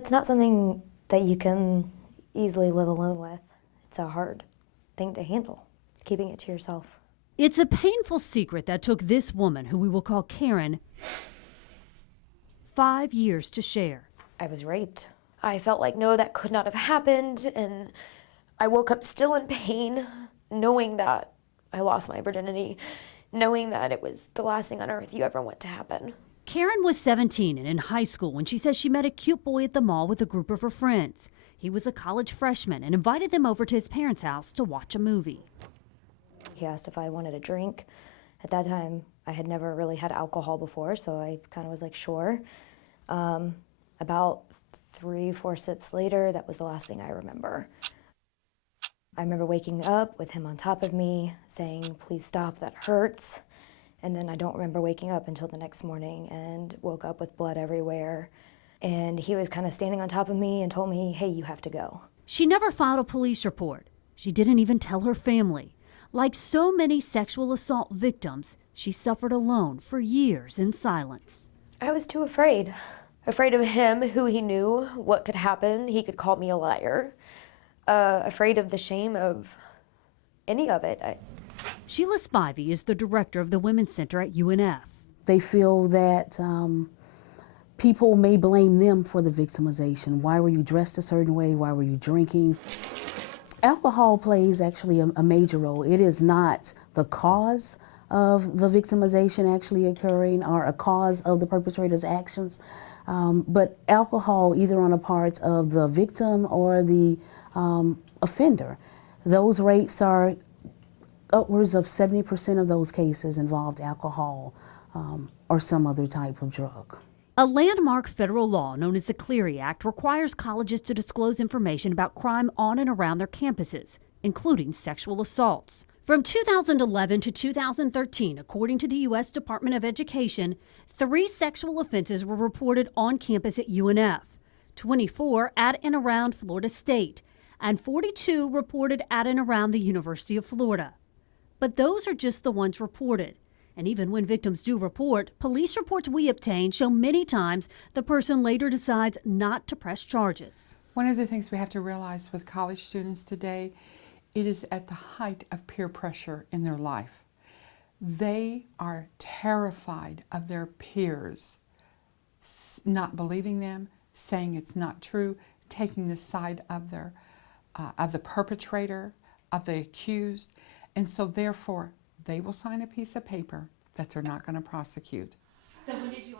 It's not something that you can easily live alone with. It's a hard thing to handle, keeping it to yourself. It's a painful secret that took this woman, who we will call Karen, 5 years to share. I was raped. I felt like, no, that could not have happened, and I woke up still in pain, knowing that I lost my virginity, knowing that it was the last thing on earth you ever want to happen. Karen was 17 and in high school when she says she met a cute boy at the mall with a group of her friends. He was a college freshman and invited them over to his parents' house to watch a movie. He asked if I wanted a drink. At that time, I had never really had alcohol before, so I kind of was like, sure. About 3-4 sips later, that was the last thing I remember. I remember waking up with him on top of me, saying, please stop, that hurts. And then I don't remember waking up until the next morning and woke up with blood everywhere. And he was kind of standing on top of me and told me, hey, you have to go. She never filed a police report. She didn't even tell her family. Like so many sexual assault victims, she suffered alone for years in silence. I was too afraid. Afraid of him, who he knew, what could happen. He could call me a liar. Afraid of the shame of any of it. Sheila Spivey is the director of the Women's Center at UNF. They feel that people may blame them for the victimization. Why were you dressed a certain way? Why were you drinking? Alcohol plays actually a major role. It is not the cause of the victimization actually occurring or a cause of the perpetrator's actions, but alcohol either on the part of the victim or the offender. Those rates are upwards of 70% of those cases involved alcohol or some other type of drug. A landmark federal law known as the Clery Act requires colleges to disclose information about crime on and around their campuses, including sexual assaults. From 2011 to 2013, according to the U.S. Department of Education, 3 sexual offenses were reported on campus at UNF, 24 at and around Florida State, and 42 reported at and around the University of Florida. But those are just the ones reported. And even when victims do report, police reports we obtain show many times the person later decides not to press charges. One of the things we have to realize with college students today, it is at the height of peer pressure in their life. They are terrified of their peers not believing them, saying it's not true, taking the side of the perpetrator, of the accused, and so therefore they will sign a piece of paper that they're not going to prosecute.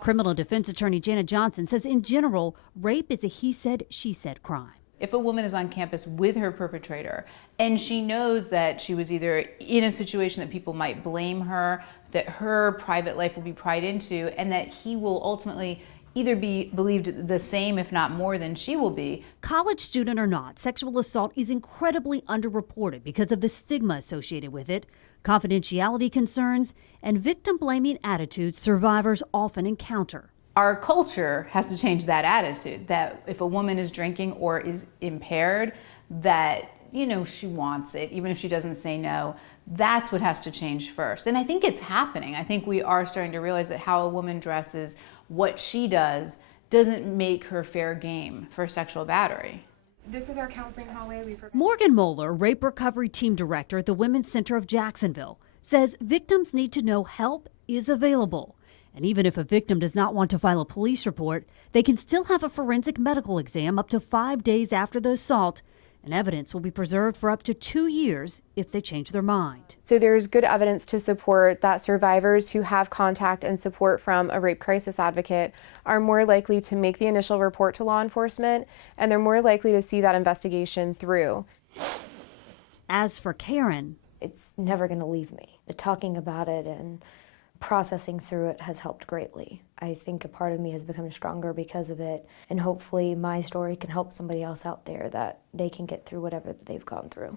Criminal defense attorney Janet Johnson says in general, rape is a he said, she said crime. If a woman is on campus with her perpetrator and she knows that she was either in a situation that people might blame her, that her private life will be pried into, and that he will ultimately either be believed the same, if not more, than she will be. College student or not, sexual assault is incredibly underreported because of the stigma associated with it, confidentiality concerns, and victim-blaming attitudes survivors often encounter. Our culture has to change that attitude, that if a woman is drinking or is impaired, that, you know, she wants it, even if she doesn't say no. That's what has to change first. And I think it's happening. I think we are starting to realize that how a woman dresses, what she does, doesn't make her fair game for sexual battery. This is our counseling hallway. Morgan Moeller, rape recovery team director at the Women's Center of Jacksonville, says victims need to know help is available. And even if a victim does not want to file a police report, they can still have a forensic medical exam up to 5 days after the assault, and evidence will be preserved for up to 2 years if they change their mind. So there's good evidence to support that survivors who have contact and support from a rape crisis advocate are more likely to make the initial report to law enforcement, and they're more likely to see that investigation through. As for Karen, it's never going to leave me. Talking about it and processing through it has helped greatly. I think a part of me has become stronger because of it, and hopefully my story can help somebody else out there that they can get through whatever they've gone through.